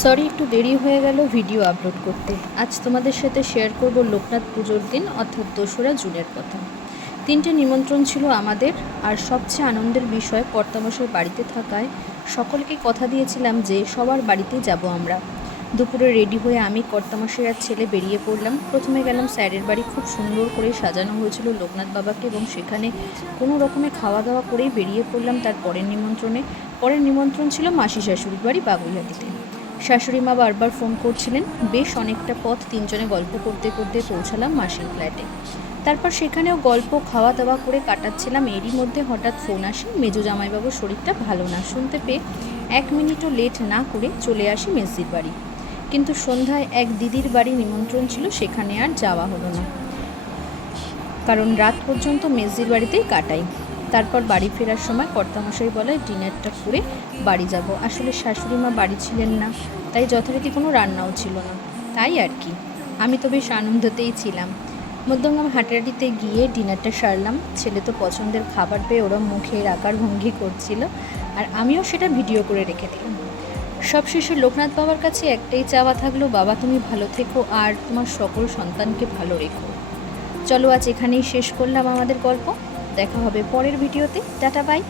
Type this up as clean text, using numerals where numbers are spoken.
Sorry, একটু দেরি হয়ে গেল ভিডিও আপলোড করতে। আজ তোমাদের সাথে শেয়ার করব লোকনাথ পুজোর দিন অর্থাৎ 2রা জুনের কথা। 3টে নিমন্ত্রণ ছিল আমাদের, আর সবচেয়ে আনন্দের বিষয় কর্তামশাই বাড়িতে থাকায় সকলকে কথা দিয়েছিলাম যে সবার বাড়িতেই যাব আমরা। দুপুরে রেডি হয়ে আমি, কর্তামশাই আর ছেলে বেরিয়ে পড়লাম। প্রথমে গেলাম স্যারের বাড়ি। খুব সুন্দর করে সাজানো হয়েছিল লোকনাথ বাবাকে, এবং সেখানে কোনো রকমে খাওয়া দাওয়া করেই বেরিয়ে পড়লাম তার পরের নিমন্ত্রণে। পরের নিমন্ত্রণ ছিল মাসি শাশুড়ির বাড়ি বাগুইহাটিতে। শাশুড়ি মা বারবার ফোন করছিলেন। বেশ অনেকটা পথ তিনজনে গল্প করতে করতে পৌঁছালাম মাসির ফ্ল্যাটে। তারপর সেখানেও গল্প খাওয়া দাওয়া করে কাটাচ্ছিলাম। এরই মধ্যে হঠাৎ ফোন আসে, মেজো জামাইবাবুর শরীরটা ভালো না। শুনতে পেয়ে 1 মিনিটও লেট না করে চলে আসি মেসির বাড়ি। কিন্তু সন্ধ্যায় এক দিদির বাড়ি নিমন্ত্রণ ছিল, সেখানে আর যাওয়া হলো না, কারণ রাত পর্যন্ত মেসির বাড়িতেই কাটাই। তারপর বাড়ি ফেরার সময় কর্তামশাই বলে ডিনারটা করে বাড়ি যাব। আসলে শাশুড়ি মা বাড়ি ছিলেন না, তাই যথারীতি কোনো রান্নাও ছিল না। তাই আর কি, আমি তো বেশ আনন্দতেই ছিলাম। মধ্যমগ্রাম হাঁটাহাঁটিতে গিয়ে ডিনারটা সারলাম। ছেলে তো পছন্দের খাবার পেয়ে ওরা মুখের আকার ভঙ্গি করছিল, আর আমিও সেটা ভিডিও করে রেখে দিলাম। সবশেষে লোকনাথ বাবার কাছে একটাই চাওয়া থাকলো, বাবা তুমি ভালো থেকো আর তোমার সকল সন্তানকে ভালো রেখো। চলো আজ এখানেই শেষ করলাম আমাদের গল্প। দেখা হবে পরের ভিডিওতে। Tata, by.